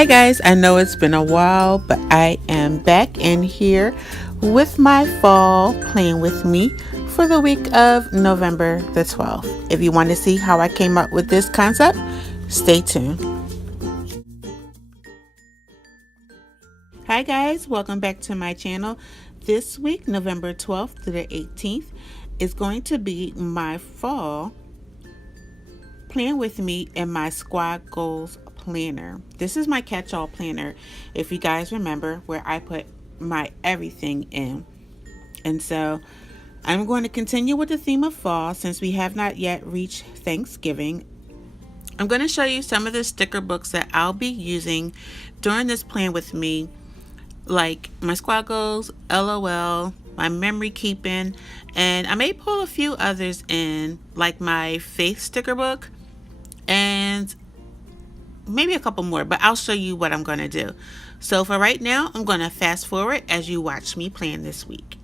Hi guys, I know it's been a while, but I am back in here with my fall playing with me for the week of November the 12th. If you want to see how I came up with this concept, stay tuned. Hi guys, welcome back to my channel. This week, November 12th to the 18th, is going to be my fall plan with me in my squad goals planner. This is my catch-all planner, if you guys remember, where I put my everything in. And so I'm going to continue with the theme of fall since we have not yet reached Thanksgiving. I'm going to show you some of the sticker books that I'll be using during this plan with me, like my squad goals, LOL, my memory keeping, and I may pull a few others in, like my faith sticker book and maybe a couple more, but I'll show you what I'm going to do. So for right now, I'm going to fast forward as you watch me plan this week.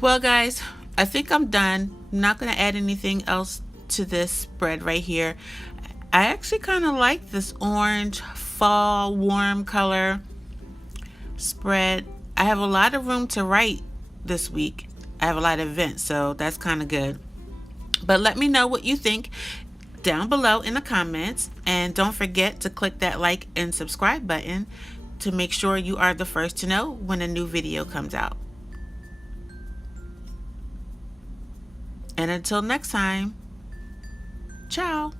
Well, guys, I think I'm done. I'm not going to add anything else to this spread right here. I actually kind of like this orange fall warm color spread. I have a lot of room to write this week. I have a lot of events, so that's kind of good. But let me know what you think down below in the comments, and don't forget to click that like and subscribe button to make sure you are the first to know when a new video comes out. And until next time, ciao.